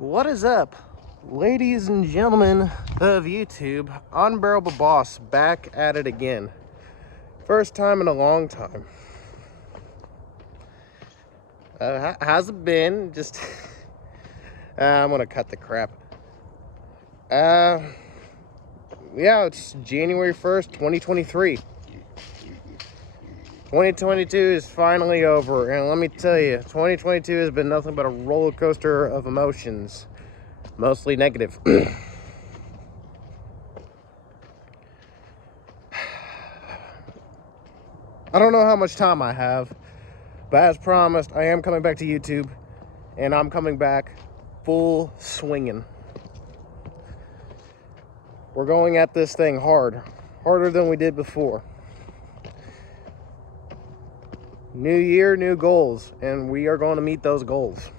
What is up, ladies and gentlemen of YouTube? Unbearable Boss back at it again. First time in a long time. How's it been? Just I'm gonna cut the crap. Yeah, it's January 1st, 2023. 2022 is finally over, and let me tell you, 2022 has been nothing but a roller coaster of emotions, mostly negative. I don't know how much time I have, but as promised, I am coming back to YouTube, and I'm coming back full swinging. We're going at this thing harder than we did before. New year, new goals, and we are going to meet those goals.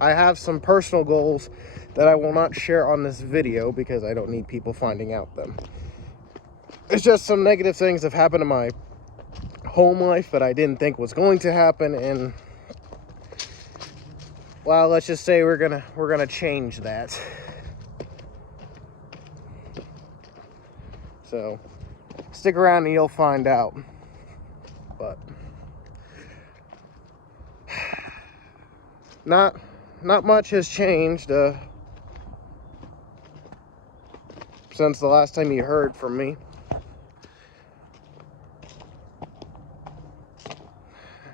I have some personal goals that I will not share on this video because I don't need people finding out them. It's just some negative things that have happened in my home life that I didn't think was going to happen, and well, let's just say we're gonna change that. So stick around and you'll find out. But not much has changed since the last time you heard from me.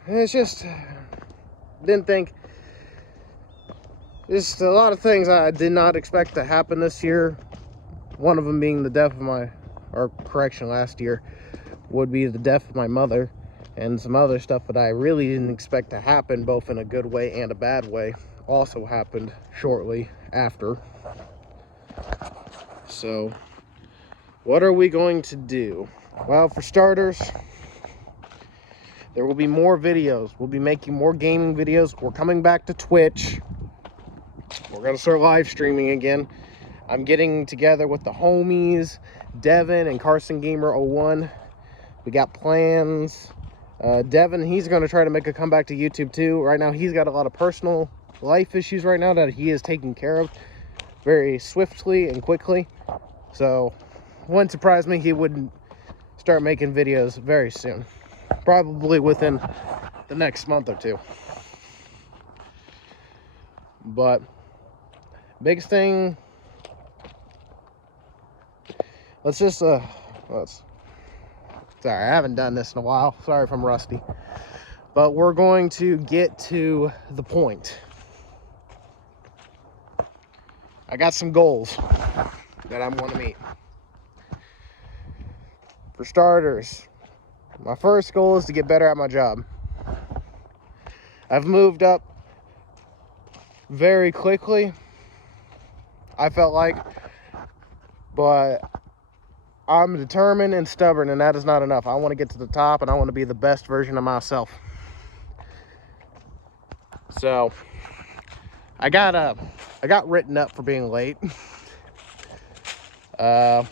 It's just didn't think. Just a lot of things I did not expect to happen this year. One of them being the death of last year would be the death of my mother, and some other stuff that I really didn't expect to happen, both in a good way and a bad way, also happened shortly after. So, what are we going to do? Well, for starters, there will be more videos. We'll be making more gaming videos. We're coming back to Twitch. We're going to start live streaming again. I'm getting together with the homies, Devin and Carson Gamer 01. We got plans. Devin, he's going to try to make a comeback to YouTube too. Right now, he's got a lot of personal life issues right now that he is taking care of very swiftly and quickly. So, wouldn't surprise me he wouldn't start making videos very soon. Probably within the next month or two. But biggest thing, sorry, I haven't done this in a while. Sorry if I'm rusty. But we're going to get to the point. I got some goals that I'm going to meet. For starters, my first goal is to get better at my job. I've moved up very quickly, I felt like, but I'm determined and stubborn, and that is not enough. I want to get to the top, and I want to be the best version of myself. So I got written up for being late. What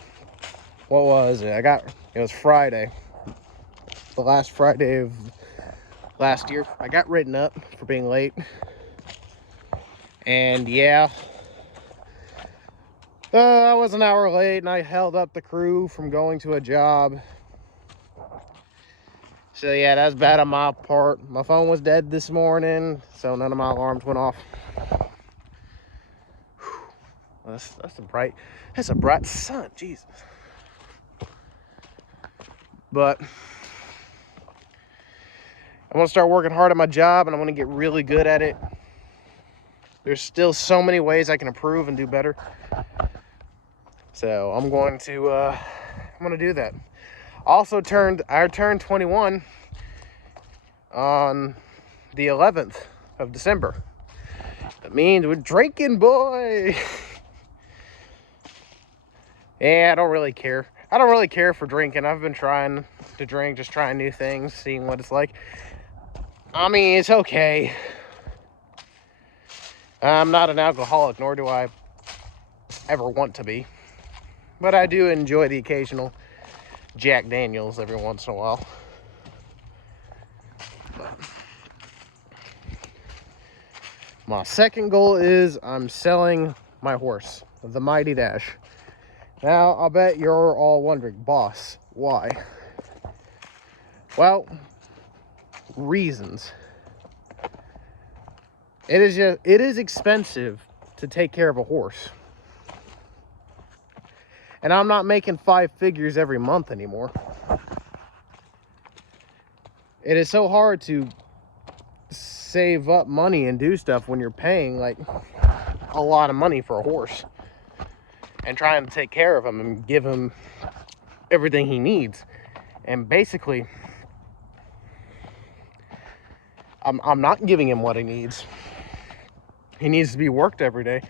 was it? It was Friday, the last Friday of last year. I got written up for being late, and yeah, I was an hour late, and I held up the crew from going to a job. So yeah, that's bad on my part. My phone was dead this morning, so none of my alarms went off. Well, that's a bright sun, Jesus. But I want to start working hard at my job, and I want to get really good at it. There's still so many ways I can improve and do better. So I'm going to do that. Also I turned 21 on the 11th of December. That means we're drinking, boy. Yeah, I don't really care. I don't really care for drinking. I've been trying to drink, just trying new things, seeing what it's like. I mean, it's okay. I'm not an alcoholic, nor do I ever want to be. But I do enjoy the occasional Jack Daniels every once in a while. My second goal is I'm selling my horse, the Mighty Dash. Now, I'll bet you're all wondering, boss, why? Well, reasons. It is expensive to take care of a horse. And I'm not making 5 figures every month anymore. It is so hard to save up money and do stuff when you're paying like a lot of money for a horse and trying to take care of him and give him everything he needs. And basically, I'm not giving him what he needs. He needs to be worked every day.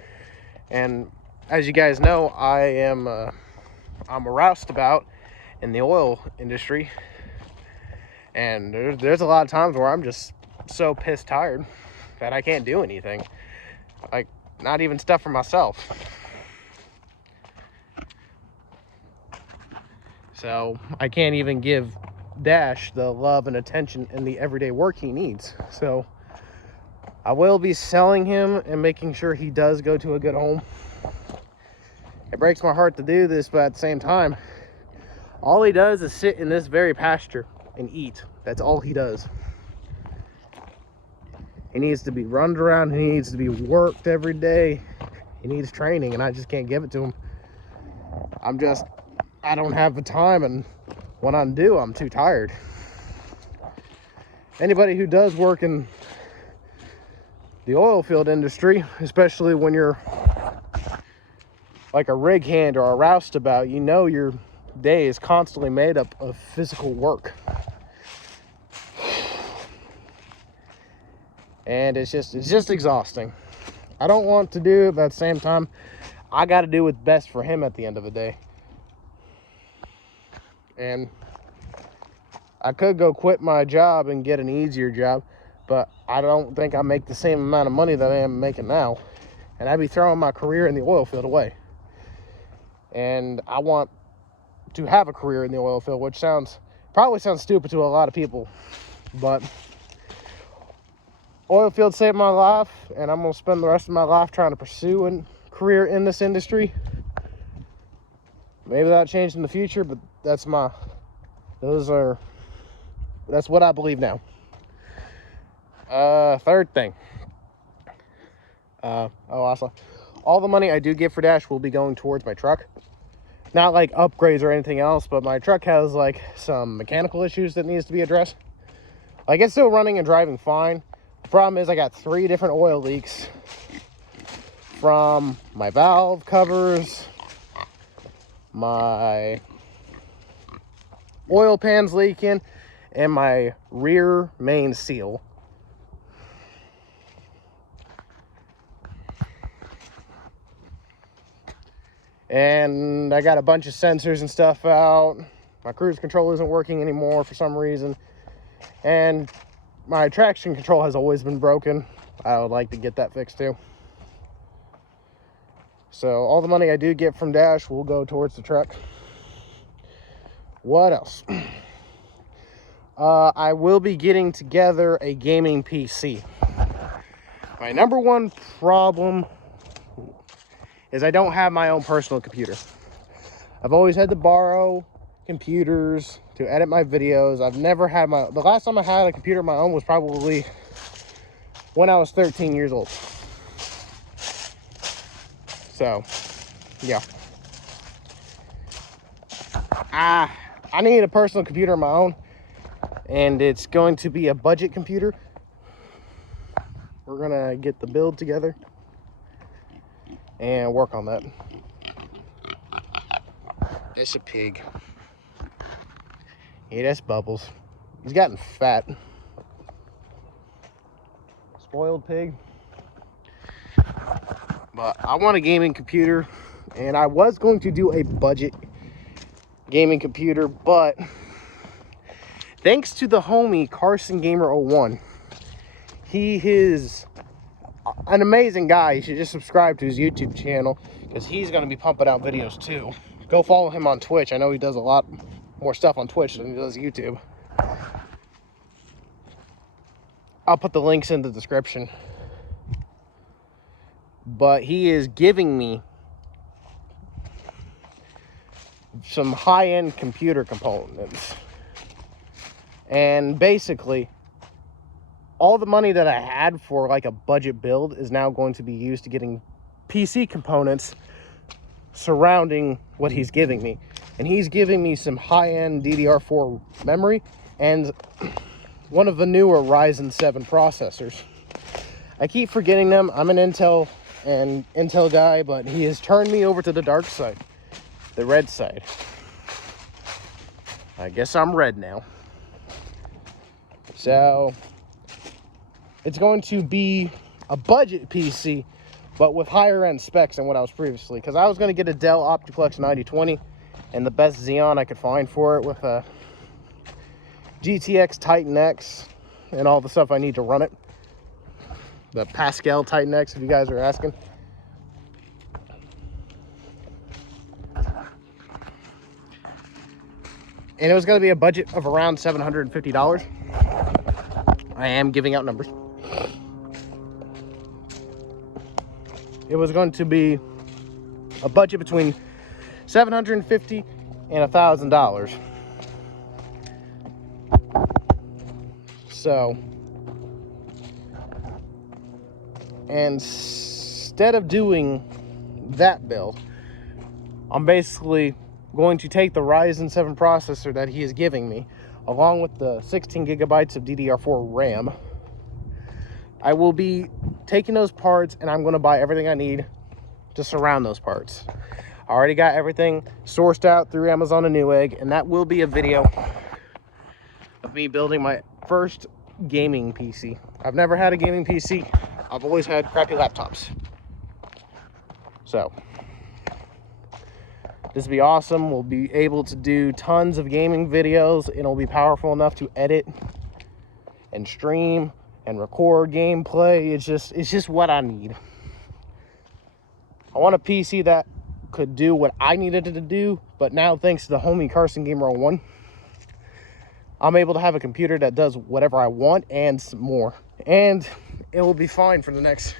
And as you guys know, I'm a roustabout in the oil industry, and there's a lot of times where I'm just so pissed tired that I can't do anything, like not even stuff for myself. So I can't even give Dash the love and attention and the everyday work he needs. So I will be selling him and making sure he does go to a good home. It breaks my heart to do this, but at the same time, all he does is sit in this very pasture and eat. That's all he does. He needs to be run around. He needs to be worked every day. He needs training, and I just can't give it to him. I don't have the time, and when I do, I'm too tired. Anybody who does work in the oil field industry, especially when you're like a rig hand or a roustabout, you know your day is constantly made up of physical work. And it's just exhausting. I don't want to do it, but at the same time, I got to do what's best for him at the end of the day. And I could go quit my job and get an easier job, but I don't think I make the same amount of money that I am making now. And I'd be throwing my career in the oil field away. And I want to have a career in the oil field, which probably sounds stupid to a lot of people, but oil field saved my life, and I'm going to spend the rest of my life trying to pursue a career in this industry. Maybe that'll change in the future, but that's what I believe now. Third thing. Also, all the money I do get for Dash will be going towards my truck. Not like upgrades or anything else, but my truck has like some mechanical issues that needs to be addressed. Like, it's still running and driving fine. The problem is I got 3 different oil leaks from my valve covers, my oil pan's leaking, and my rear main seal. And I got a bunch of sensors and stuff out. My cruise control isn't working anymore for some reason. And my traction control has always been broken. I would like to get that fixed too. So all the money I do get from Dash will go towards the truck. What else? I will be getting together a gaming PC. My number one problem is I don't have my own personal computer. I've always had to borrow computers to edit my videos. I've never had the last time I had a computer of my own was probably when I was 13 years old. So, yeah. I need a personal computer of my own, and it's going to be a budget computer. We're gonna get the build together and work on that. That's a pig. Yeah, that's Bubbles. He's gotten fat. Spoiled pig. But I want a gaming computer, and I was going to do a budget gaming computer, but thanks to the homie Carson Gamer 01, he is an amazing guy. You should just subscribe to his YouTube channel, because he's going to be pumping out videos too. Go follow him on Twitch. I know he does a lot more stuff on Twitch than he does YouTube. I'll put the links in the description. but he is giving me some high-end computer components. And basically, all the money that I had for like a budget build is now going to be used to getting PC components surrounding what he's giving me. And he's giving me some high-end DDR4 memory and one of the newer Ryzen 7 processors. I keep forgetting them. I'm an Intel guy, but he has turned me over to the dark side, the red side. I guess I'm red now. So it's going to be a budget PC, but with higher end specs than what I was previously. Because I was going to get a Dell Optiplex 9020 and the best Xeon I could find for it, with a GTX Titan X and all the stuff I need to run it. The Pascal Titan X, if you guys are asking. And it was going to be a budget of around $750. I am giving out numbers. It was going to be a budget between $750 and $1,000. So, instead of doing that build, I'm basically going to take the Ryzen 7 processor that he is giving me, along with the 16 gigabytes of DDR4 RAM. I will be taking those parts and I'm going to buy everything I need to surround those parts. I already got everything sourced out through Amazon and Newegg, and that will be a video of me building my first gaming PC. I've never had a gaming PC. I've always had crappy laptops. So this will be awesome. We'll be able to do tons of gaming videos, and it'll be powerful enough to edit and stream and record gameplay. It's just what I need. I want a PC that could do what I needed it to do, but now thanks to the homie Carson Gamer 01, I'm able to have a computer that does whatever I want and some more. And it will be fine for the next,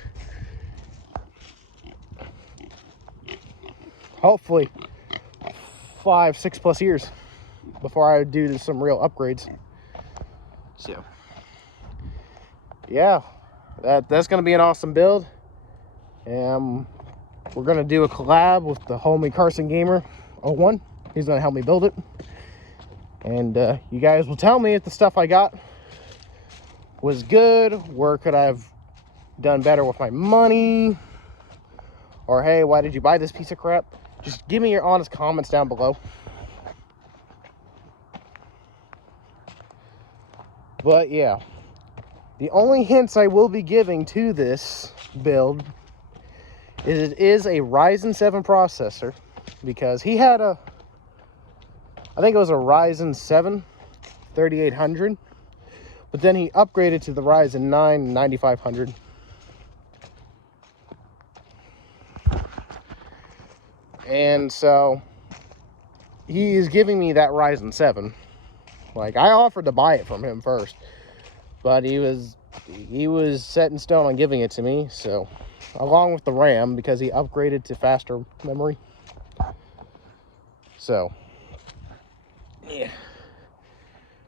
hopefully, 5-6+ years before I do some real upgrades. So yeah, that's gonna be an awesome build. We're gonna do a collab with the homie Carson Gamer 01. He's gonna help me build it, and you guys will tell me if the stuff I got was good, where could I have done better with my money, or hey, why did you buy this piece of crap? Just give me your honest comments down below. But yeah, the only hints I will be giving to this build is it is a Ryzen 7 processor, because he had I think it was a Ryzen 7 3800, but then he upgraded to the Ryzen 9 9500. And so he is giving me that Ryzen 7. Like, I offered to buy it from him first, but he was set in stone on giving it to me. So, along with the RAM, because he upgraded to faster memory. So yeah,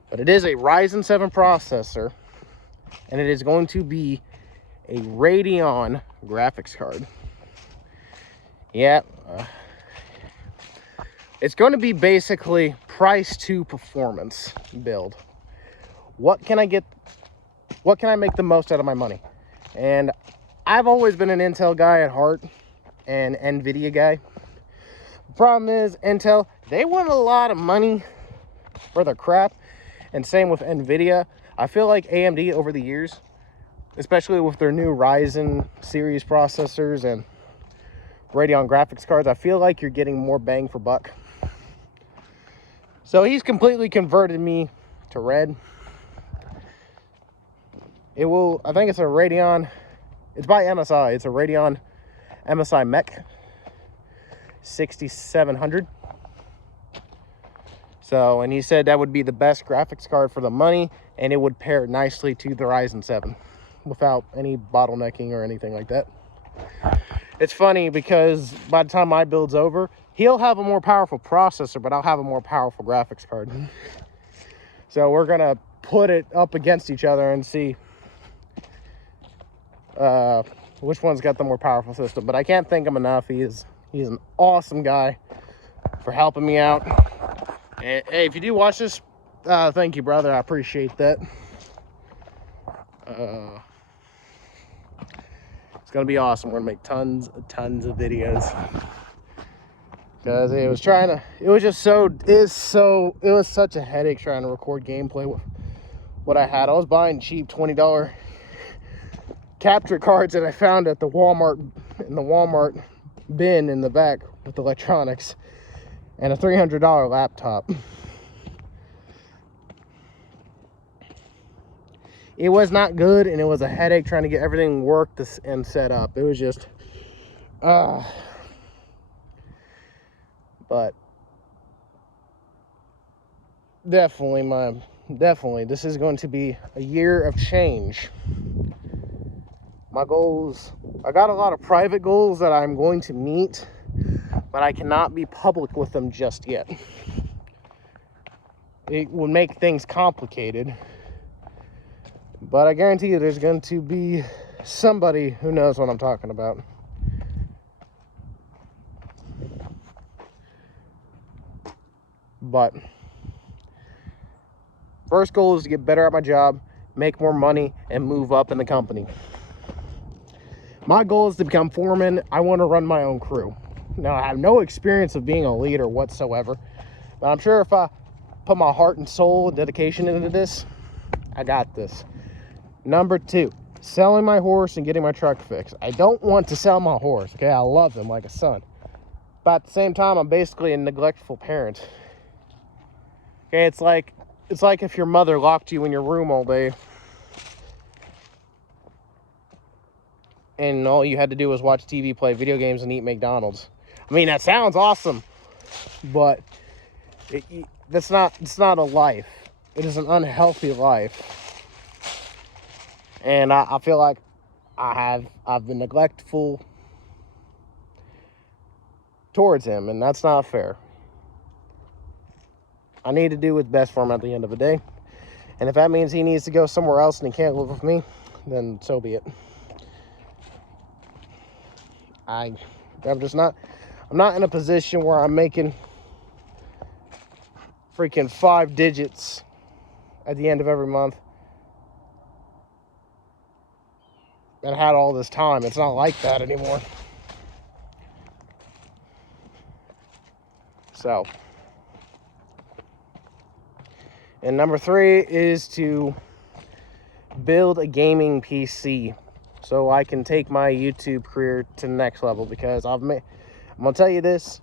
but it is a Ryzen 7 processor, and it is going to be a Radeon graphics card. Yeah, it's going to be basically price to performance build. What can I get? What can I make the most out of my money? And I've always been an Intel guy at heart and NVIDIA guy. The problem is Intel, they want a lot of money for their crap, and same with NVIDIA. I feel like AMD over the years, especially with their new Ryzen series processors and Radeon graphics cards, I feel like you're getting more bang for buck. So he's completely converted me to red. I think it's a Radeon, it's by MSI, it's a Radeon MSI Mech 6700. So, and he said that would be the best graphics card for the money, and it would pair nicely to the Ryzen 7 without any bottlenecking or anything like that. it's funny because by the time my build's over, he'll have a more powerful processor, but I'll have a more powerful graphics card. So we're gonna put it up against each other and see which one's got the more powerful system. But I can't thank him enough. He's an awesome guy for helping me out. And hey, if you do watch this, thank you, brother. I appreciate that. It's gonna be awesome. We're gonna make tons of videos, because it was such a headache trying to record gameplay with what I had. I was buying cheap $20 capture cards that I found at the Walmart, in the Walmart bin in the back with electronics, and a $300 laptop. It was not good, and it was a headache trying to get everything worked and set up. It was just, but definitely, this is going to be a year of change. My goals, I got a lot of private goals that I'm going to meet, but I cannot be public with them just yet. It would make things complicated. But I guarantee you there's going to be somebody who knows what I'm talking about. But first goal is to get better at my job, make more money, and move up in the company. My goal is to become foreman. I want to run my own crew. Now, I have no experience of being a leader whatsoever, but I'm sure if I put my heart and soul and dedication into this, I got this. Number 2, selling my horse and getting my truck fixed. I don't want to sell my horse, okay? I love him like a son. But at the same time, I'm basically a neglectful parent. Okay, it's like if your mother locked you in your room all day and all you had to do was watch TV, play video games, and eat McDonald's. I mean, that sounds awesome, but it's not a life. It is an unhealthy life. And I feel like I've been neglectful towards him, and that's not fair. I need to do what's best for him at the end of the day. And if that means he needs to go somewhere else and he can't live with me, then so be it. I'm not in a position where I'm making freaking 5 digits at the end of every month. And had all this time. It's not like that anymore. So, and number 3 is to build a gaming PC so I can take my YouTube career to the next level, because I'm gonna tell you this,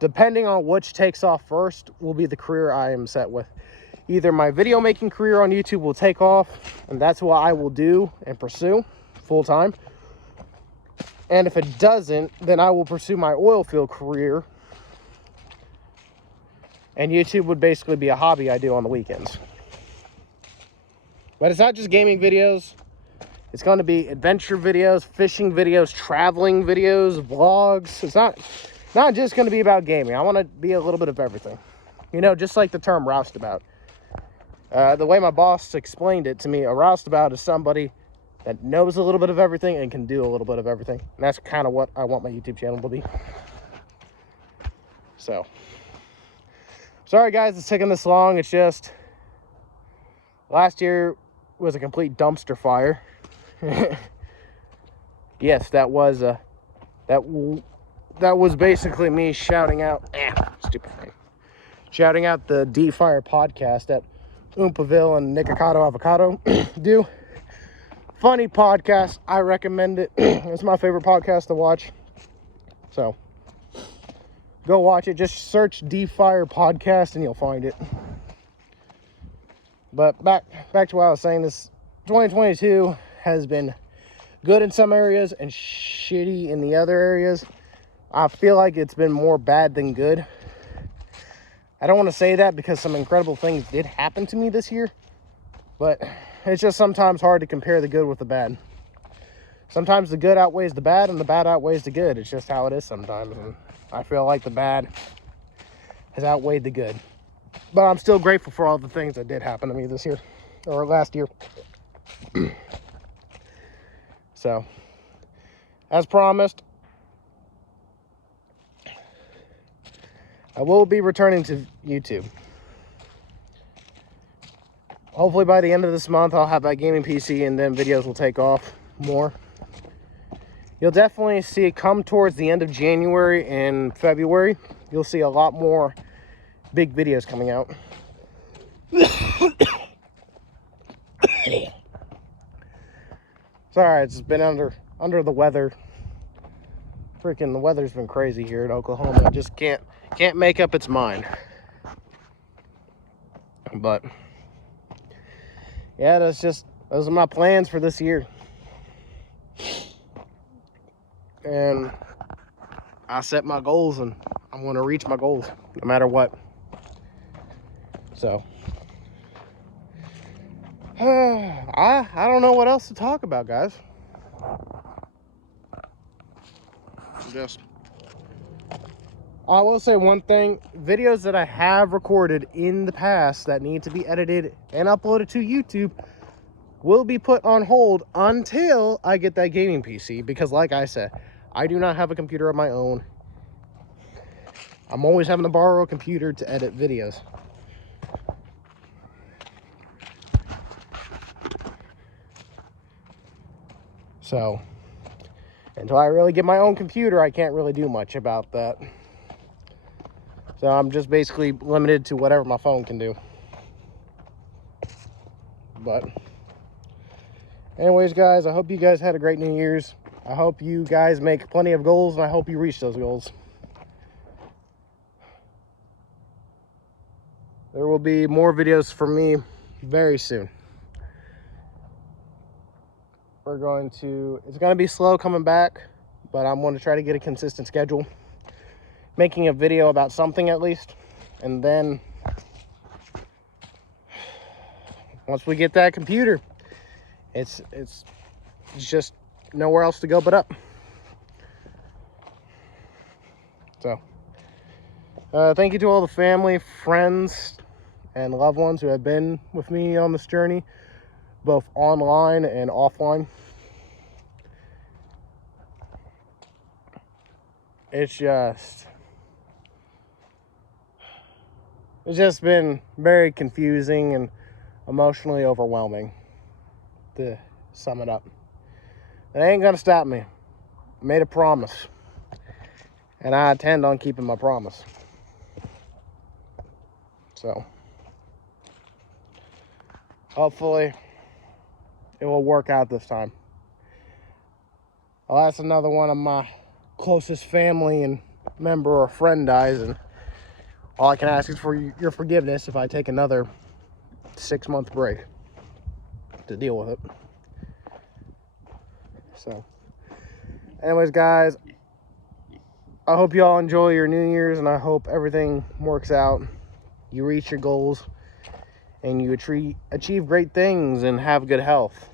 depending on which takes off first will be the career I am set with. Either my video making career on YouTube will take off, and that's what I will do and pursue full time. And if it doesn't, then I will pursue my oil field career. And YouTube would basically be a hobby I do on the weekends. But it's not just gaming videos. It's going to be adventure videos, fishing videos, traveling videos, vlogs. It's not just going to be about gaming. I want to be a little bit of everything. You know, just like the term roustabout. The way my boss explained it to me, a roustabout is somebody that knows a little bit of everything and can do a little bit of everything. And that's kind of what I want my YouTube channel to be. So, sorry guys, it's taking this long. It's just, last year was a complete dumpster fire. Yes, that was basically me shouting out, stupid thing. Shouting out the D-Fire podcast that Oompaville and Nikocado Avocado do. Funny podcast. I recommend it. It's my favorite podcast to watch. So, go watch it. Just search D-Fire podcast and you'll find it. But back to what I was saying. This 2022 has been good in some areas and shitty in the other areas. I feel like it's been more bad than good. I don't want to say that because some incredible things did happen to me this year, but it's just sometimes hard to compare the good with the bad. sometimes the good outweighs the bad and the bad outweighs the good. It's just how it is sometimes. And I feel like the bad has outweighed the good. But I'm still grateful for all the things that did happen to me this year, or last year. So, as promised, I will be returning to YouTube. Hopefully by the end of this month, I'll have that gaming PC and then videos will take off more. You'll definitely see it come towards the end of January and February. You'll see a lot more big videos coming out. Sorry, it's been under the weather. Freaking the weather's been crazy here in Oklahoma. It just can't make up its mind. But yeah, those are my plans for this year. And I set my goals and I'm going to reach my goals no matter what. So I don't know what else to talk about, guys. I will say one thing. Videos that I have recorded in the past that need to be edited and uploaded to YouTube will be put on hold until I get that gaming PC, because like I said, I do not have a computer of my own. I'm always having to borrow a computer to edit videos. So until I really get my own computer, I can't really do much about that. So I'm just basically limited to whatever my phone can do. But anyways, guys, I hope you guys had a great New Year's. I hope you guys make plenty of goals, and I hope you reach those goals. There will be more videos from me very soon. It's going to be slow coming back, but I'm going to try to get a consistent schedule, making a video about something at least. And then once we get that computer, it's just nowhere else to go but up. So thank you to all the family, friends, and loved ones who have been with me on this journey, both online and offline. It's just been very confusing and emotionally overwhelming, to sum it up. It ain't gonna stop me. I made a promise, and I intend on keeping my promise. So hopefully it will work out this time. Well, that's another one of my closest family and member or friend dies, and all I can ask is for your forgiveness if I take another 6-month break to deal with it. So anyways, guys, I hope you all enjoy your New Year's, and I hope everything works out, you reach your goals, and you achieve great things and have good health.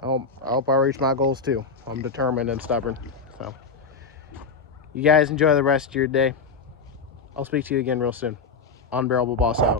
I hope I reach my goals too. I'm determined and stubborn. So you guys enjoy the rest of your day. I'll speak to you again real soon. Unbearable Boss out.